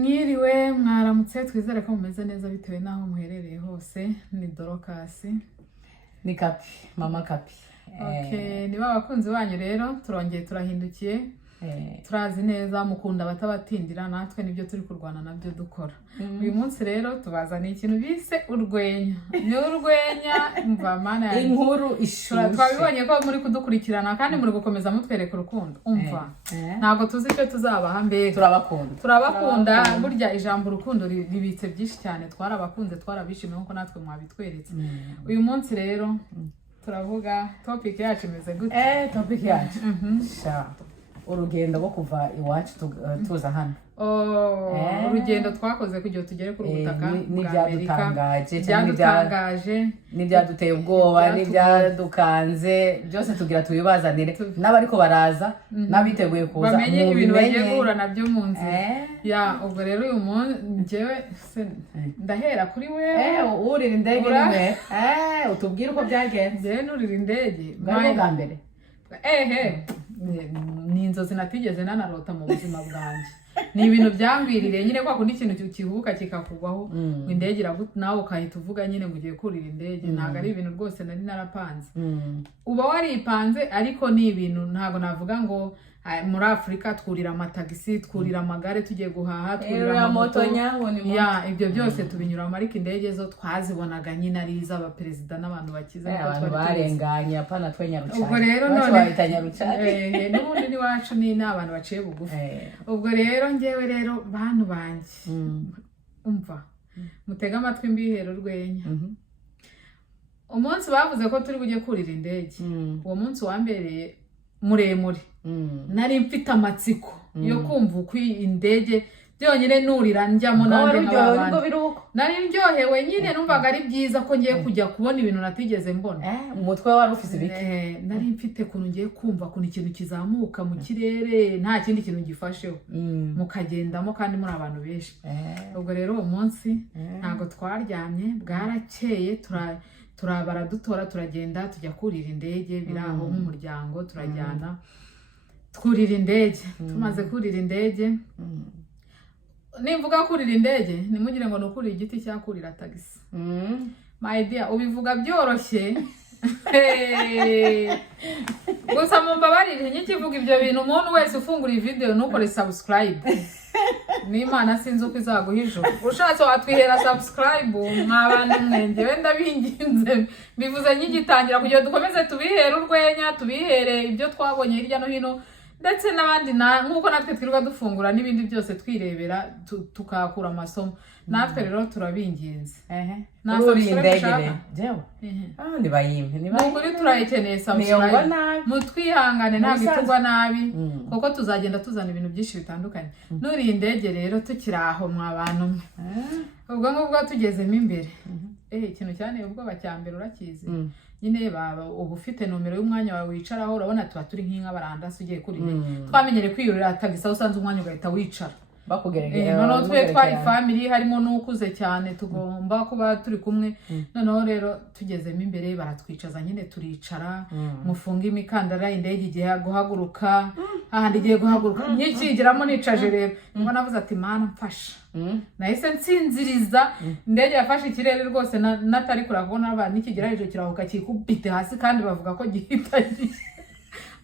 Mwiriwe mwaramutse twizere ko mumeze neza bitewe naho muherereye hose. Ni Dorokasi, ni Kapi, mama Kapi. Okay, niba abakunzi banyu rero turongeye turahindukiye. Turazi neza mukunda batabatindira, natwe nibyo turi kurwana nabyo dukora. Uyu munsi rero tubazaniye ikintu bise urwenya. Ni urwenya umva mana inkuru ishushe. Twabibonye ko muri kudukurikirana kandi muri gukomeza mutwereka urukundo. Umva. Ntago tuzi icyo tuzabaha mbere. Turabakunda burya ijambo urukundo ribitse byinshi cyane. Twarabakunze twarabishimiye nko natwe mwabitweretse. Uyu munsi rero turavuga topic yacu imeze gute? Topic yacu. Sha. Urugendo rwo kuva iwacu tuza hano. Urugendo twakoze kugira tugere ku butaka byadutangaje n'ibyaduteye ubwoba n'ibyadukanze byose tugira tubibazanire n'abariko baraza n'abiteguye kuza bamenye ibintu bagiye guhura nabyo mu nzira. Ubwo rero uyu munsi njyewe ndahera kuri wewe urira indege nimwe utubwire uko byagenze. Nurira indege bwa mbere ni inzozi natigeze nanarota mu buzima bwanjye. Ni ibintu byangwiririye nyine kwa kundi ikintu kivuka kikakugwaho indege nawe ukahita uvuga nyine ngo ugiye kurira indege. Ntago ari ibintu rwose nari narapanze. Uba waripanze ariko ni ibintu ntago navuga ngo muri Afrika twurira amatagisi, twurira amagare tugiye guhaha, twurira moto. Ibyo byose tubinyuramo, ariko indege zo twazibonaga nyine ari iz'abaperezida n'abantu bakize abantu barenganye apana twenyarucane. Ubwo rero none n'ubundi ni wacu ni n'abantu baciye bugufi. Ubwo rero njyewe rero bantu banjye umva mutega amatwi mbihera urwenya. Umunsi bavuze ko turi bujye kurira indege, uwo munsi wambereye muremure. Nari mfite amatsiko yo kumva uko indege byonyine nurira njyamo nande n'abandi. Nari ndyohewe nyine numvaga ari byiza ko ngiye kujya kubona ibintu natigeze mbona. Umutwe wari ufise ibiki? Nari mfite kuntu ngiye kumva kuntu ikintu kizamuka mu kirere nta kindi kintu gifasheho mukagendamo kandi muri abantu benshi. Ubwo rero uwo munsi ntago twaryamye, bwarakeye turabara dutora turagenda tujya kurira indege biraho nk'umuryango turajyana twurira indege. Tumaze kurira indege, nimvuga kurira indege nimugire ngo nukurira igiti cyakurira tagisi. My dear, ubivuga byoroshye. Gusa mumbabarire nyikivuga ibyo bintu umuntu wese ufungura iyi video nukore subscribe. N'Imana sinzi uko izaguha ijuru. Ushatse watwihera subscribe mw'abantu mwenge wenda binginze bivuze nyigitangira kugira dukomeze tubihere urwenya, tubihere ibyo twabonye hirya no hino ndetse n'abandi nkuko natwe twirirwa dufungura n'ibindi byose twirebera tukakura amasomo. Natwe rero turabinginze. Ndegere jewe nibayimpe kuri turayikeneye subscribe. Mutwihangane ntabwo itugwa nabi kuko tuzagenda tuzana ibintu byinshi bitandukanye. Nuri indege rero tukiraho mw'abantu mwe. Ubwo ngubwo tugezemo imbere ikintu cyane ubwoba cyambere urakizi. Nyine baba ubufite nomero y'umwanya wawe wicaraho, urabona tuba turi nk'inka barandase ugiye kuri indege. Twamenyere kwiyurira tagisi aho usanze umwanya ugahita wicara bakugereye. Noneho twe twari family harimo n'ukuze cyane tugomba kuba turi kumwe. Noneho rero tugezemo imbere baratwicaza nyine turicara, mufunga imikandara indege igiye guhaguruka. Ahandi igiye guhaguruka nyikigeramo nicaje rero ngo navuze ati mana mfasha. Nahise nsinziriza indege yafashe ikirere rwose natari kurakubona abantu nikigera hejuru kirahuka kikubite hasi kandi bavuga ko gihitagiye.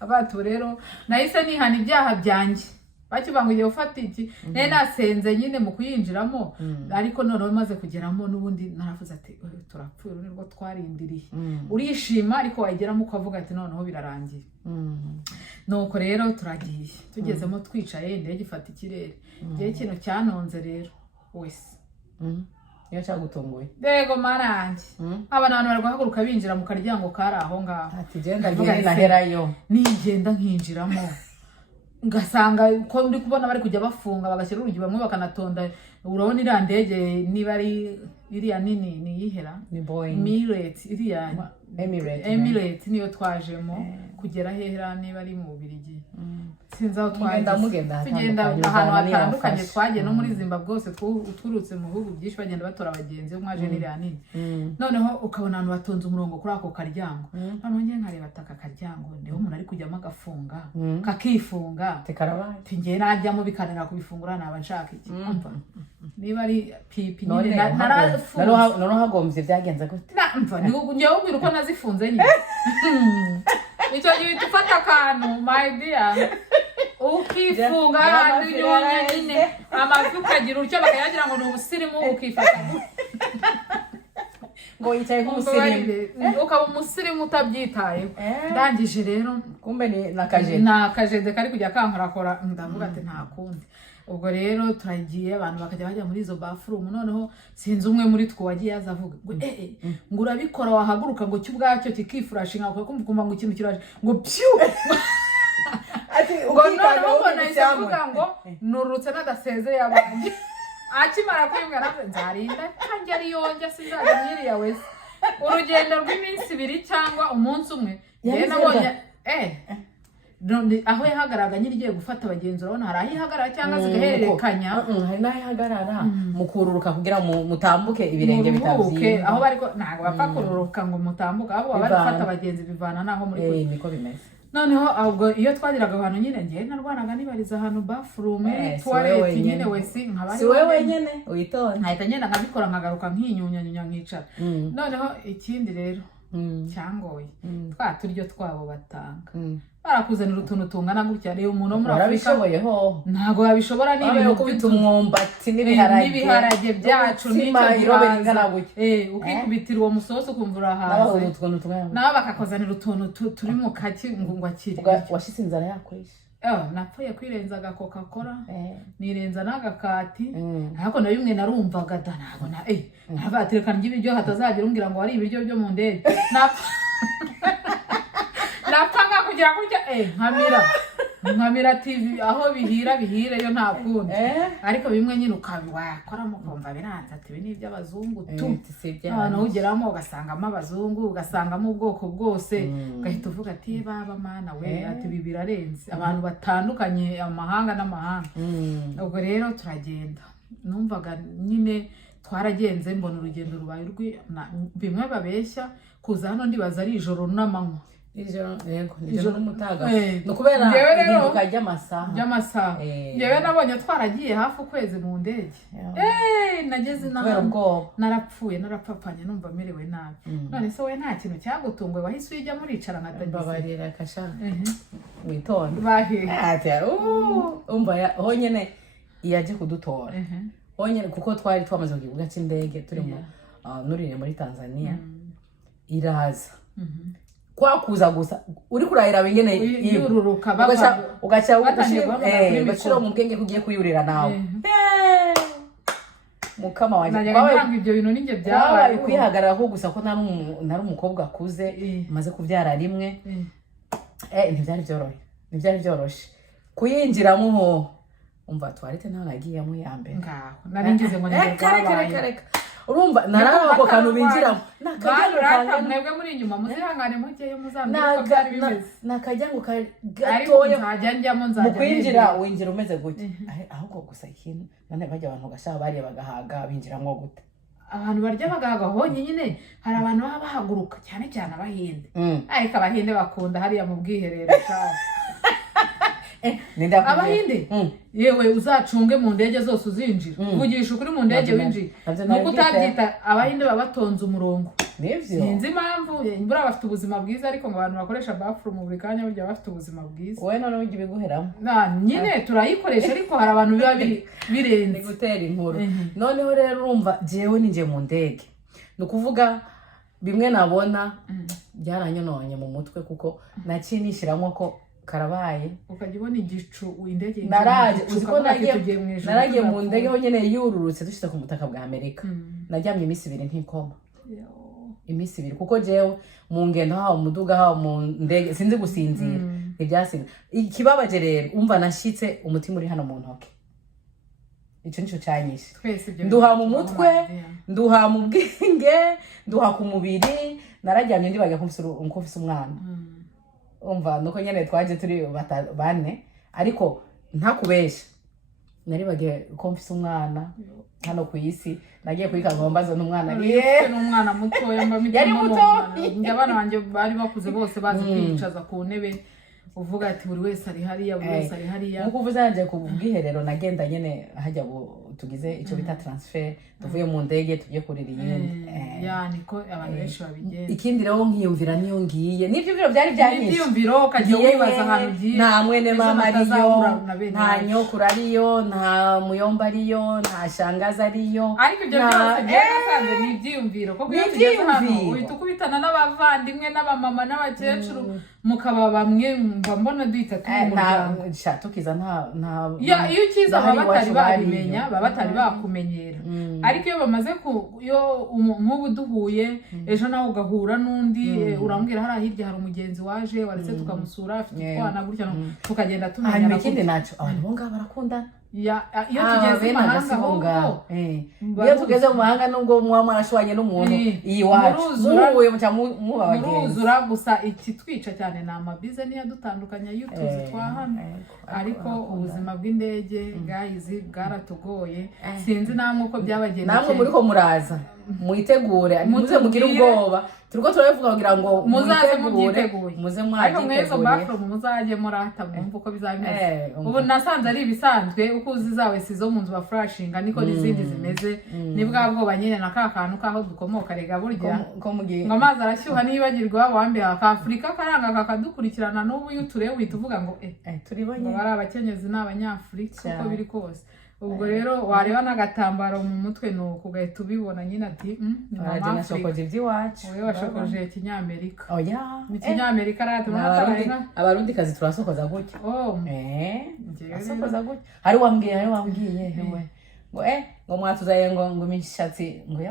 Abatu rero nahise nihana ibyaha byanjye. Bakibanguye ufata iki nasenze nyine mu kuyinjiramo, ariko noneho maze kugeramo n'ubundi naravuze ati turapfuye nirwo twarindiriye. Urishima ariko wageramo ukavuga ati noneho birarangiye. Nuko rero turagiye tugezemo twicaye indege ifata ikirere. Gihe kintu cyanonze rero wese iyo cyagutunguye dego marangi abantu bari guhaguruka binjira mu karyango kari aho ngaho. Ati genda ngiye naherayo nigenda nkinjiramo ngasanga ko ndi kubona bari kujya bafunga bagashyira urugi bamwe bakanatonda. Urabona iriya ndege niba ari iriya nini ni yihera ni Boeing Emirates iriya Emirates niyo twajemo kugera hera niba ari mu Bubiligi sinzi aho mugenda tugenda ahantu hatandukanye twagiye no muri Zimbabwe bwose uturutse mu bihugu byinshi bagenda batora abagenzi yo mwaje niri hanini noneho ukabona abantu batonze umurongo kuri ako karyango noneho ngiye nkareba ataka karyango niho umuntu ari kujyamo agafunga kakifunga tekarabaye tingiye najyamo bikanira kubifungura naba nshaka iki umva niba ari pipi nyine narafunze noneho hagombye byagenze gute mva njye ubwira uko nazifunze nyine icyo gihe ufata akantu my dear ukifunga handi nyine amafi ukagira utyo bakayagira ngo ni ubusirimu ukifata ngo yicaye nk'umusirimu ukaba umusirimu utabyitayeho ndangije rero kumbe ni nakajede kari kujya kankorakora ndavuga ati nta kundi ubwo rero turagiye abantu bakajya bajya muri izo bathroom noneho sinzi umwe muri twe wagiye azavuga ngo ngo urabikora wahaguruka ngo cy'ubwacyo kikifurashinga kumva ngo ikintu kiraje ngo pyu ati ngo noneho mbona isavuga ngo nurutse n'agasezeye abandi akimara kwibwira nzarinda kandi ari yonjya sinzajya nyiriya wese urugendo rw'iminsi 2 cyangwa umunsi umwe ye nabonye aho yahagararaga nyiri igiye gufata abagenzi urabona hari aho ihagarara cyangwa zigahererekanya hari n'aho ihagarara mukururuka kugira mutambuke ibirenge bitabyiye aho bariko ntabwo bapfa kururuka ngo mutambuke abo bari gufata abagenzi bivana naho muri niko bimeze noneho ahubwo iyo twagiraga abantu nyine ngiye narwanaga nibariza ahantu bathroom toilet nyine wese nkabari si wewe nyene uyitonde nkahita ngenda nkabikora nkagaruka nkinyunyanya nkicara noneho ikindi rero cyangoye turyo twabo batanga barakuzanira utuntu tungana gutya rero umuntu muri Afrika ntago yabishobora n'ibintu kubita umwumbati n'ibiharage byacu ukikubitira uwo musoso ukumva urahaze nabo bakakozanira utuntu turi mu kaki ngo akiri washitse inzara yakwisha napfuye kwirenza Coca-Cola nirenza n'agakati ariko na bimwe narumvaga ntabwo ntabatereka n'ibiryo hatazagira umbwira ngo ari ibiryo byo mu ndege napanga kugira kurya nkamira TV aho bihira yo nta kundi ariko bimwe nyine ukabiwakoramo kumva biranza ati ibi ni iby'abazungu tu noneho ugeramo ugasangamo abazungu ugasangamo ubwoko bwose ugahita uvuga ati baba mana we ati ibi birarenze abantu batandukanye amahanga n'amahanga ubwo rero turagenda numvaga nyine twaragenze mbona urugendo rubaye bimwe babeshya kuza hano ndibaza ari ijoro n'amanywa ijoro n'umutaga no kubera ihinduka ry'amasaha yewe nabonye twaragiye hafi ukwezi mu ndege nageze naho narapfuye narapfapanye numva merewe nabi none se we nta kintu cyagutunguye wahise ujya muricara babarira kasha witonde bahe umva honyene iyaje kudutora honyene kuko twari twamaze ku kibuga cy'indege turimo nurire muri Tanzania iraza kwakuza gusa uri kurahira bingene yururuka ugacha bashira mu bwenge kugiye kuyurira nawe mukama wanje kwawe ibyo bintu ninge byabaye kwihagarara ko gusa ko nari umukobwa akuze maze kubyara rimwe ntibyari byoroshye kuyinjiramo ho umva twarite nta nagiyemo ya mbere ngaho naringize ngo nige kare urumva narako kantu binjiramo nakajya mwebwe muri inyuma muzihangane mugiye muzambye ko byari bimeze nakajya ngo gatoya nzajya njyamo nzajya mukwinjira winjira umeze gute ahubwo gusa ikintu nane bajya abantu gashaka bari bagahaga binjiramo gute abantu barya bagahaga honye nyine hari abantu baba bahaguruka cyane cyane abahinde ariko abahinde bakunda hariya mu bwiherero cyane abahinde yewe uzacunge mu ndege zose uzinjira uvugisha ukuri mu ndege winjira nuko utabyita abahinde babatonze umurongo sinzi impamvu imbura bafite ubuzima bwiza ariko ngo abantu bakoresha bathroom buri kanya burya bafite ubuzima bwiza wowe none ujye biguheramo nyine turayikoresha ariko hari abantu biba birenze gutera inkuru noneho rero urumva jewe ninje mu ndege nukuvuga bimwe nabona byaranyononye mu mutwe kuko nakinishiramo ko karabaye ukajya ubona igicu indege naraje uziko naragiye mu ndege ho nyene yururutse dushitse ku butaka bwa Amerika najyamye iminsi 2 ntikoma iminsi 2 kuko jewe mu ngendo hawo muduga hawo mu ndege sinzi gusinzira ibyasinze ikibabaje rero umva nashitse umutima uri hano mu ntoke ico nico cyanyishe nduha mu mutwe nduha mu bwenge nduha ku mubiri narajyamye ndibaga ko mfise umwana umva nuko nyene twaje turi bane ariko ntakubesha nari bagiye ko mfise umwana hano ku isi nagiye kuyikanga mbaza n'umwana n'umwana mutoya yari muto abana banje bari bakuze bose bazi kwicaza ku ntebe uvuga ati buri wese ari hariya buri wese ari hariya nuko uzanje ku bwiherero nagenda nyene hajya tugize ico bita transfer tuvuye mu ndege tugiye kurira iyindi niko abantu benshi babigenza ikindi rero nkiyumvira niyo ngiye nivyo biro byari byanyishe n'ivyumviro kagiye wibaza ahantu ugiye nta mwene mama ariyo nta nyokuru ariyo nta muyomba ariyo nta shangaza ariyo ariko ibyo byose byasanze ni ivyumviro kuko iyo tugeze hano uhita ukubitana n'abavandimwe n'abamama n'abakecuru mukaba bamwe mbona duhita tumuryango tukiza nta iyo ukiza baba batari babimenya baba batari bakumenyera ariko iyo bamaze iyo nk'ubu duhuye ejo nawe ugahura n'undi urambwira hariya hirya hari umugenzi waje waretse tukamusura afite utwana gutya tukagenda tumenyana hanyuma ikindi naco abantu bo ngabo barakundana iyo tugeze mu mahanga ahubwo iyo tugeze mu mahanga nubwo muba mwarashwanye n'umuntu iwacu muhuye muba abagenzi muruzura gusa ikitwica cyane ni amabize niyo adutandukanya y'utuzi twa hano ariko ubuzima bw'indege bwayizi bwaratugoye sinzi namwe uko byabagendekeye namwe muriko muraza mwitegure muze mugire ubwoba turiko turabivuga kugira ngo muzaze mubyiteguye muze ariko mwezo bathroom muzaje murata mwumva uko bizameze ubu nasanze ari ibisanzwe uko uzi zawe sizo mu nzu ba flashinga niko n'izindi zimeze ni bwa bwoba nyine na kantu kaho dukomoka rega burya ngo amazi arashyuha nibagirwa wambe aka Afrika karanga kakadukurikirana n'ubu yuture wita uvuga ngo turibonye bari abakenyezi n'abanyafrika uko biri kose ubwo rero wareba n'agatambaro mu mutwe nuko ugahita ubibona nyine ati ni mama nashokoje iby'iwacu wowe washokoje ikinyamerika oya ni ikinyamerika rati abarundi kazi turasokoza gutya asokoza gutya hari wambwiye hewe ngo mwatuzaye ngo imishatsi ngo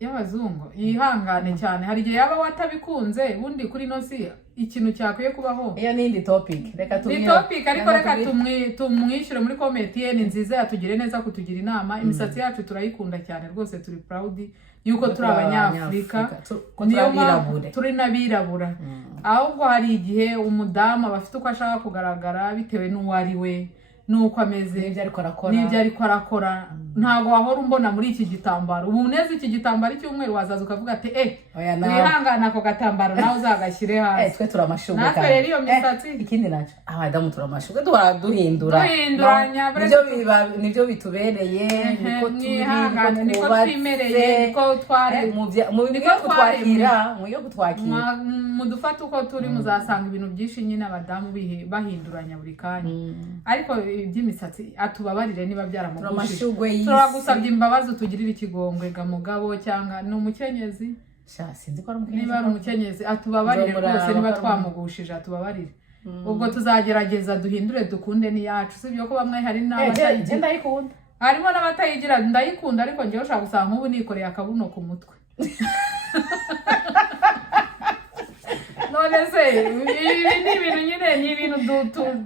y'abazungu yihangane cyane hari igihe yaba watabikunze bundi kuri no si ikintu cyakwiye kubaho iyo nindi topic reka ni topic ariko reka tumwishyure muri comment ni nziza yatugire neza kutugira inama imisatsi yacu turayikunda cyane rwose turi proud yuko turi abanyafrika turi nabirabura ahubwo hari igihe umudamu abafite uko ashaka kugaragara bitewe n'uwo ari we nuko ameze n'ibyo ariko arakora ntago wahora umbona muri iki gitambaro ubu neza iki gitambaro cy'umweru wazaza ukavuga ati wihangana ako gatambaro nawe uzagashyire hasi twe turamashugwe natwe rero iyo misatsi ikindi nacyo abadamu turamashugwe duhinduranya nibyo bitubereye niko twimereye niko twari muyo kutwakira mudufata uko turi muzasanga ibintu byinshi nyine abadamu bahinduranya buri kanya ariko iby'imisatsi atubabarire niba byaramugushije turagusabye imbabazi utugirire ikigongwe ga mugabo cyangwa ni umukenyezi sinzi ko ari umukenyezi niba ari umukenyezi atubabarire rwose niba twamugushije atubabarire ubwo tuzagerageza duhindure dukunde n'iyacu sibyo ko bamwe hari n'abatayigira harimo n'abatayigira ndayikunda ariko njyewe ushaka gusanga nk'ubu nikoreye akabuno ku mutwe none se ibi ni ibintu nyine ni ibintu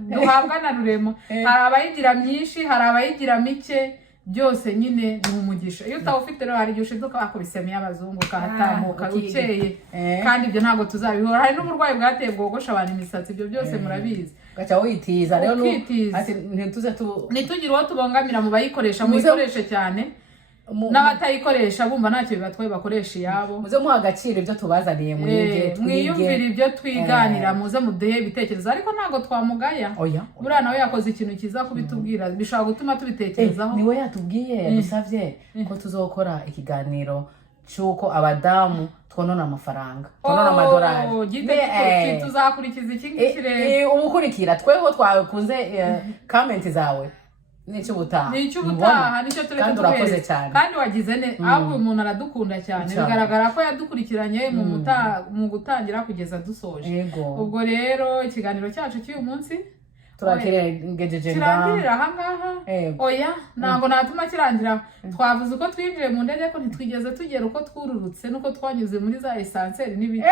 duhabwa na rurema hari abayigira myinshi hari abayigira mike byose nyine ni umugisha iyo utawufite rero hari igihe ushiduka bakubisemo y'abazungu ukahatambuka ukeye kandi ibyo ntabwo tuzabihora hari n'uburwayi bwateye bwogosha abantu imisatsi ibyo byose murabizi gaca witiza rero ntitugire uwo tubongamira mu bayikoresha muyikoreshe cyane n'abatayikoresha bumva ntacyo bibatwaye bakoresha iyabo muze muha agaciro ibyo tubazaniye mwiyumvire ibyo twiganira muze muduhe ibitekerezo ariko ntabwo twamugaya buriya nawe yakoze ikintu cyiza kubitubwira bishobora gutuma tubitekerezaho niwe yatubwiye yadusabye ko tuzokora ikiganiro cy'uko abadamu twonona amafaranga twonona amadolari tuzakurikiza iki ngiki rero ubukurikira tweho twakunze comment zawe nicyo ubutaha nicyo turi kutubereza kandi wagize ne ahubwo umuntu aradukunda cyane bigaragara ko yadukurikiranye mu gutangira kugeza dusoje ubwo rero ikiganiro cyacu cy'uyu munsi kirangirira ahangaha oya ntabwo natuma kirangira twavuze uko twinjiye mu ndege ko ntitwigeze tugera uko twururutse nuko twanyuze muri za esanseri n'ibiti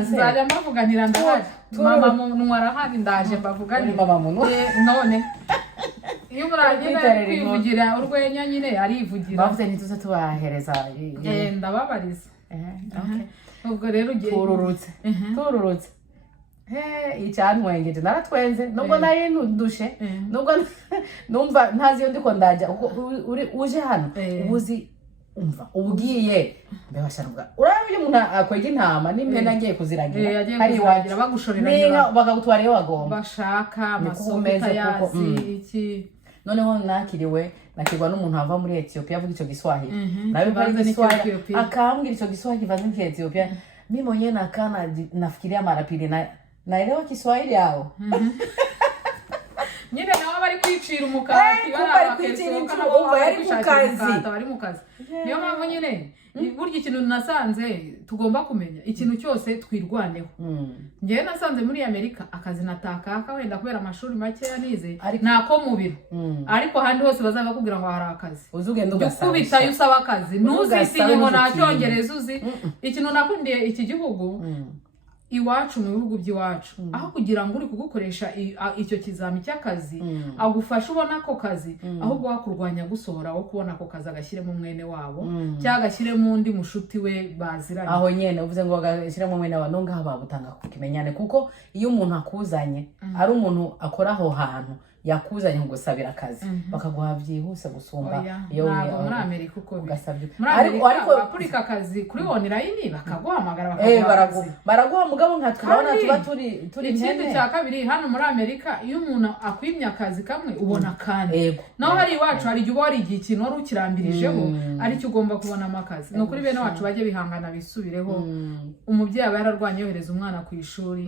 nzajya mbavuganira ndahari mama muntu arahari ndaje mbavuganira none iyo muragenda kwivugira urwenya nyine arivugira bavuze ntituze tubahereza ndababariza ubwo rero ugiye tururutse icyantwengeje naratwenze nubwo nari ntudushe nubwo numva ntazi iyo ndiko ndajya uje hano ubuzi umva ubugiye mbebasharwa urabye umuntu akwega intama n'impene agiye kuziragira hari iwagira bagushorera bakagutwara iyo bagomba bashaka amasoko yazi iki noneho nakirwa n'umuntu ava muri Ethiopia avuga icyo Giswahili nawe bari Giswahili akambwira icyo Giswahili kivanze muri Ethiopia mimi mwenyewe nakaa nafikiria mara pili naelewa Kiswahili yao nyine nabo bari kwicira umukati bari mu kazi niyo mpamvu nyine burya ikintu nasanze tugomba kumenya ikintu cyose twirwaneho ngewe nasanze muri Amerika akazi nataka wenda kubera amashuri make yanize nako mu biro ariko handi hose bazaba bakubwira ngo hari akazi uzugenda ugasaba ukubita usaba akazi ntuzisinye ngo nta cyongereza uzi ikintu nakundiye iki gihugu iwacu mu bihugu by'iwacu aho kugira ngo uri kugukoresha icyo kizami cy'akazi agufasha ubona ako kazi ahubwo wakurwanya gusohora wo kubona ako kazi agashyiremo mwene wabo cyangwa agashyiremo undi mushuti we baziranye aho nyene uvuze ngo agashyiremo mwene wabo ngaho babutanga kukimenyane kuko iyo umuntu akuzanye ari umuntu akora aho hantu yakuzanye gusabira akazi bakaguha byihuse gusumba iyo muri Amerika uko ugasabye ariko apurika akazi kuri online bakaguhamagara baraguha mugabo nka twabona tuba turi ikindi cya kabiri hano muri Amerika iyo umuntu akwimya akazi kamwe ubona kandi naho hari iwacu hari igihe uba warigiye ikintu wari ukirambirijeho aricyo ugomba kubonamo akazi ni ukuri bene wacu bajye bihangana bisubireho umubyeyi aba yararwanye yohereza umwana ku ishuri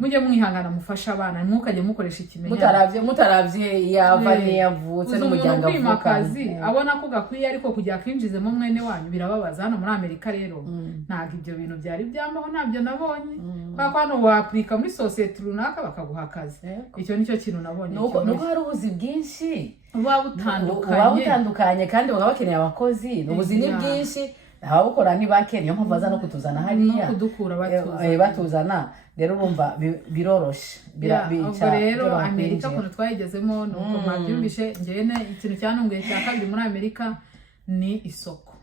mujye mwihangana mufasha abana ntimukajye mukoresha ikimenyane mutaravye yava niyavutse n'umuryango akazi abona ko gakwiye ariko kujya kwinjizemo mwene wanyu birababaza hano muri Amerika rero ntago ibyo bintu byari byambaho ntabyo nabonye kwa hano waplika muri society runaka bakaguha akazi icyo nicyo kintu nabonye nuko hari ubuzi bwinshi buba butandukanye kandi baba bakeneye abakozi ubuzi ni bwinshi ababukora ntibake niyo mpamvu baza no kutuzana hariya no kudukura batuzana rero urumva biroroshe ubwo rero Amerika ukuntu twayigezemo nuko mwabyumvishe njyewe ikintu cyanunguye cya kabiri muri Amerika ni isoko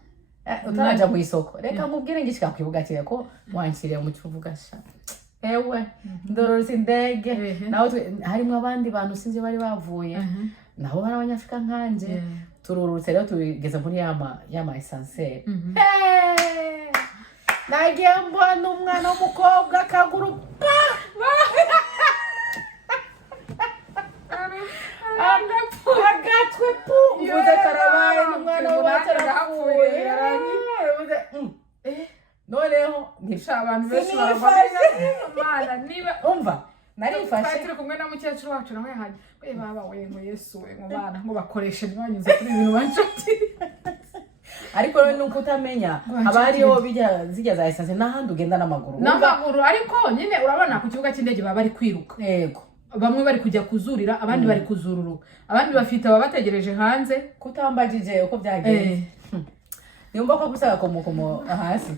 utaraja mu isoko reka mubwire ngishika ku kibuga cye ko wanshyiriye mu kivuga sha ewe ndororose indege naho harimo abandi bantu sinzi bari bavuye naho bari abanyafrika nkanje tururutse rero tugeze muri yama essentiel nagiye mbona umwana w'umukobwa akaguru agatwe mvuze karabaye n'umwana w'uwacu arapfuye noneho abantu benshi barabona niba umva narifashe turi kumwe na mukecuru wacu nawe yahaje baba we ngo Yesu we ngo bana ngo bakoreshe ntibanyuze kuri ibintu banshuti ariko nuko utamenya abariho zijya za essence n'ahandi ugenda n'amaguru ariko nyine urabona ku kibuga cy'indege baba bari kwiruka yego bamwe bari kujya kuzurira abandi bari kuzururuka abandi bafite ababategereje hanze kutambagije uko byagenze nimba ko gusaba komokomo hasi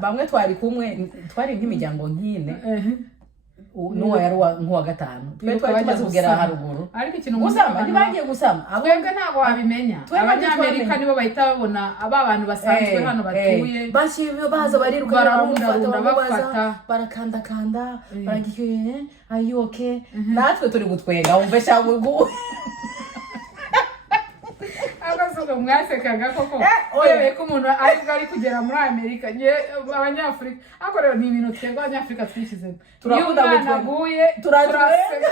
bamwe twari kumwe twari nk'imiryango nk'ine nuwa yari nk'uwa gatanu twari tumaze kugera haruguru ariko ikintu gusama ntibagiye gusama twebwe ntabwo wabimenya abanyamerika nibo bahita babona aba bantu basanzwe hano batuye bashyiriwe baza bariruka bararunda bafata barakandakanda baragiye ayoke natwe turi gutwenga wumve shabugu agasoga mwasekaga koko oye ko umuntu ari kugera muri Amerika abanyafrika ako rero ni ibintu twebwe abanyafrika twishyizemo turakunda gutuye turaseka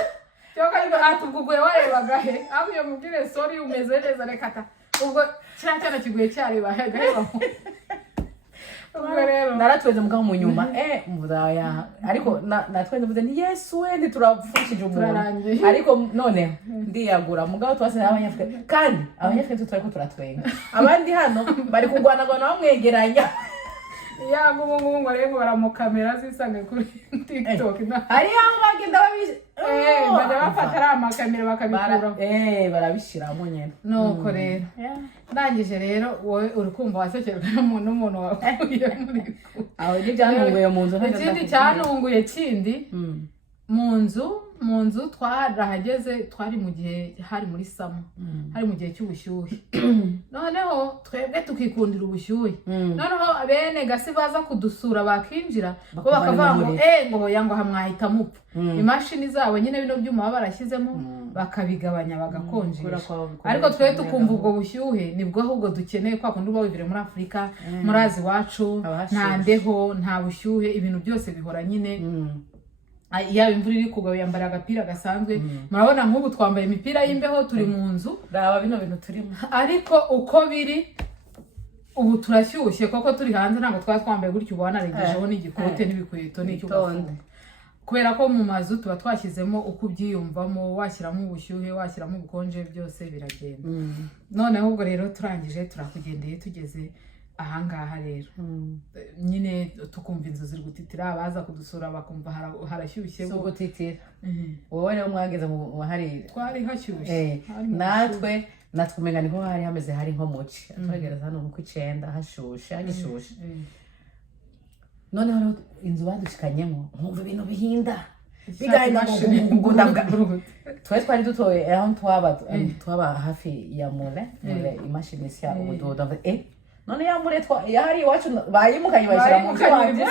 cyoka atuguguye warebaga he aho iyo mubwire sorry umeze neza rekata ubwo cyana kiguye cyareba hegaheba naratweze mugabo mu nyuma muzaya ariko natweze mvuze ni Yesu we ntiturapfushije umuntu ariko none ndiyagura mugabo twase abanyafrika kandi abanyafrika tutari ko turatwenga abandi hano bari kugwana ngo bamwegeranya yago ngo rero baramukamera zisange kuri TikTok ari aho bagenda bajya bafata amakamera bakabikura barabishiramo nyene nuko rero ndangije rero wowe urukumva wasekerwa n'umuntu wakuye muri aho ni byanunguye mu nzu ikindi cyanunguye kindi mu nzu twarahageze twari mu gihe hari muri sama hari mu gihe cy'ubushyuhe noneho twebwe tukikundira ubushyuhe noneho bene gasi baza kudusura bakinjira bo bakavuga ngo ngo yango hamwahita mupfa imashini zabo nyine bino byuma baba barashyizemo bakabigabanya bagakonjesha ariko twe tukumva ubwo bushyuhe nibwo ahubwo dukeneye kwa kundi uba wivire muri Afurika murazi wacu nta mbeho nta bushyuhe ibintu byose bihora nyine yaba imvura iri kugwa yambara agapira gasanzwe murabona nk'ubu twambaye imipira y'imbeho turi mu nzu raba bino bintu turimo ariko uko biri ubu turashyushye koko turi hanze ntabwo twambaye gutyo ubona naregejeho n'igikote n'ibikweto n'icyo ugafunga kubera ko mu mazu tuba twashyizemo uko ubyiyumvamo washyiramo ubushyuhe washyiramo ubukonje byose biragenda noneho ubwo rero turangije turakugendeye tugeze ahangaha rero nyine tukumva inzu ziri gutitira abaza kudusura bakumva harashyushye so gutitira wowe rero mwageze mu hari twari hashyushye natwe umenga niho hari hameze hari nko muci twagereza hano mu kw'icenda hashushe hagishushe noneho inzu badushikanyemo nkumva ibintu bihinda bigahinda twari dutoye aho twaba hafi ya mure imashini isya ubudodo none yamure yari iwacu bayimukanye bashyira mu nzu wanjye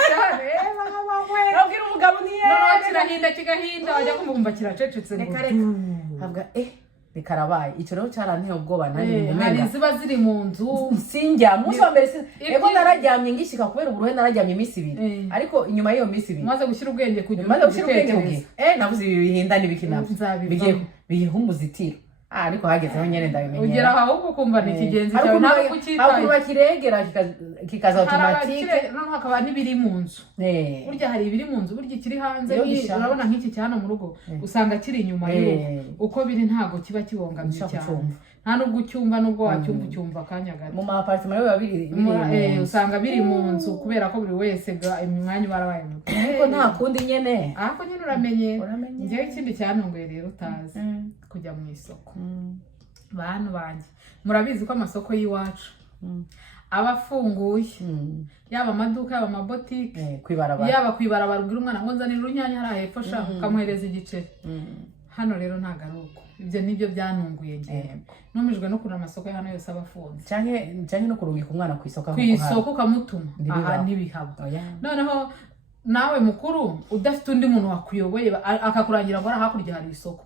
nabwira umugabo kirahinda kigahinda wajya kumva kiracecetse ngo bikarabaye icyo rero cyaranteye ubwoba nanjye hari ziba ziri mu nzu sinjya munsi wa mbere ego nararyamye ngishika kubera uburuhe nararyamye iminsi ibiri ariko inyuma y'iyo minsi ibiri maze gushyira ubwenge kujya nabuze ibi bihinda n'ibiki nabyo bigiye umuzitiro ariko hagezeho nyene ndabimenyera ugera aho ukumva ni kigenzi cyawe ntabwo kucyitaye ariko bakiregera kikaza automatique noneho hakaba n'ibiri mu nzu burya hari ibiri mu nzu burya ikiri hanze urabona nk'iki cyane mu rugo usanga kiri inyuma y'urugo uko biri ntago kiba kibongamye cyane nta nubwo ucyumva nubwo wacyumva ucyumva akanya gato mu apartment biba biri usanga biri mu nzu kubera ko buri wese umwanya barabaye muto ariko nta kundi nyene ariko nyene uramenye ngewe ikindi cyantunguye rero utazi kujya mu isoko bantu banje murabizi ko amasoko y'iwacu aba afunguye yaba amaduka yaba amabotike yaba kwibarabara ubwira umwana ngo nzanira urunyanya hariya hepfo sha ukamuhereza igiceri hano rero ntago ari uko ibyo nibyo byantunguye ngewe numijwe no kurura amasoko ya hano yose aba afunze canke no kurungika umwana ku isoko ukamutuma aha ntibihaba noneho nawe mukuru udafite undi muntu wakuyoboye akakurangira ngo ari hakurya hari isoko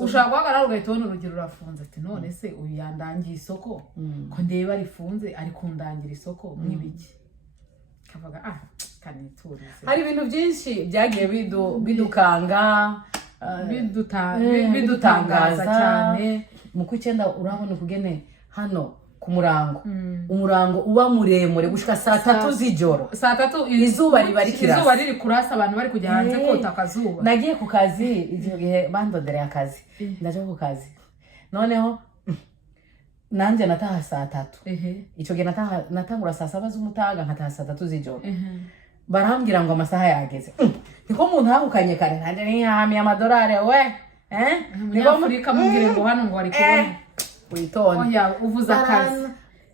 ushaka guhagarara ugahita ubona urugero urafunze ati none se uyu yandangiye isoko ko ndeba rifunze ari kundangira isoko mw'ibiki kavuga kaniturize hari ibintu byinshi byagiye bidukanga bidutangaza cyane mu kw'icenda urabona ukugene hano ku murango umurango uba muremure gushika saa 3 z'ijoro izuba riri kurasa abantu bari kujya hanze kota akazuba nagiye ku kazi igihe bandodereye akazi ndaje ku kazi noneho nanje nataha saa 3 ico gihe natangura saa 7 z'umutaga nkataha saa 3 z'ijoro barambwira ngo amasaha yageze niko umuntu ahukanye kare nanje ni hami amadolari we niko Afurika mubwire ngo hano ngo ari kubona witonde oya uvuza akazi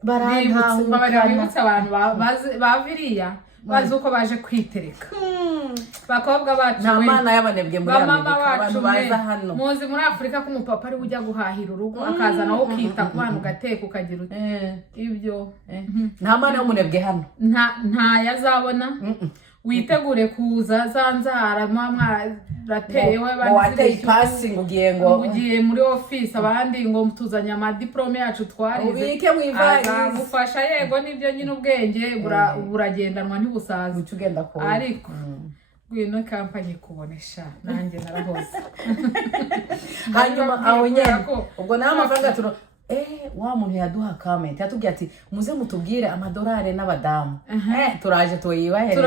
baributsa abantu baviriya bazi uko baje kwitereka bakobwa bacu nta mana y'abanebwe muri Amerika abantu baza hano muzi muri Afurika ko umupapa ari ujya guhahira urugo akaza nawe ukita ku bana ugateka ukagira ibyo nta mana y'umunebwe hano nta yazabona witegure kuza zanzara mwarateyeho wateye ipasi ugiye muri office abandi ngo tuzanye amadiplome yacu twarize ubike mu ivarisi agufasha yego nibyo nyine ubwenge buragendanwa ntibusaza ariko ngwino kampani kubonesha nanjye narahoze hanyuma aho nyene ubwo naho amafaranga turo wa muntu yaduha comment yatubwiye ati muze mutubwire amadolari n'abadamu turaje tuyibahereze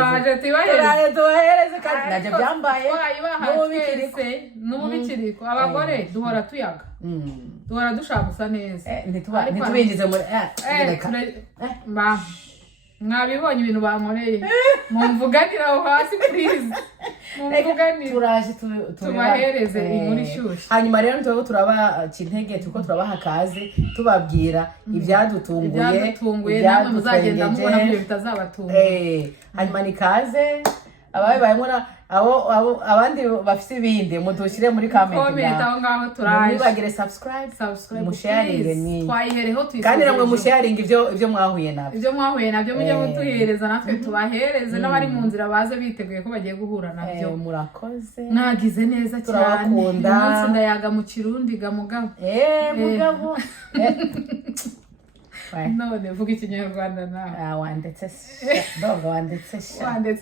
kandi naje byambaye n'ububikiriko abagore duhora tuyaga duhora dushaka gusa neza ntitubinjize muri mwabibonye ibintu bankoreye mumvuganira aho hasi please mumvuganire turaje tubahereze inkuru ishyushye hanyuma rero nitwe turabaha intege tuko turabaha akazi tubabwira ibyadutunguye namwe muzagenda mubona ko bitazabatunga hanyuma ni kaze ababayemo abandi bafite ibindi mudushire muri comment aho ngaho turaje nibagire subscribe musharinge ni twayihereho tuyisubije kandi namwe musharinge ibyo mwahuye nabyo mujye mutuhereza natwe tubahereze n'abari mu nzira baze biteguye ko bagiye guhura nabyo murakoze nagize neza cyane umunsi ndayaga mu kirundi mugabo mugabo none vuga ikinyarwanda nawe wanditse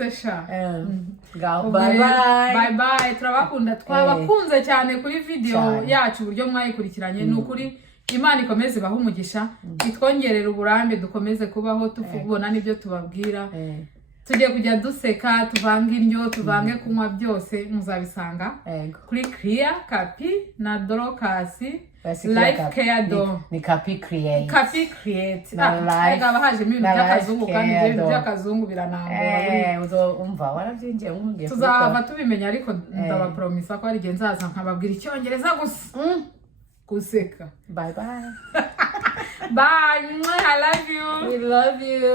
sha bye bye turabakunda twabakunze cyane kuri video yacu uburyo mwayikurikiranye ni ukuri Imana ikomeze ibahe umugisha itwongerera uburambe dukomeze kubaho tubona n'ibyo tubabwira tugiye kujya duseka tuvanga indyo tuvange kunywa byose muzabisanga kuri Clear Kapi na Dorcas Life Care Do ni Kapi Create aba haje ibintu by'akazungu kandi ibintu by'akazungu biranangora umva warabyinjiye nkungiye tuzaba tubimenya ariko ndabapromisa ko ari genzaza nkababwira icyongereza gusa guseka bye bye I love you we love you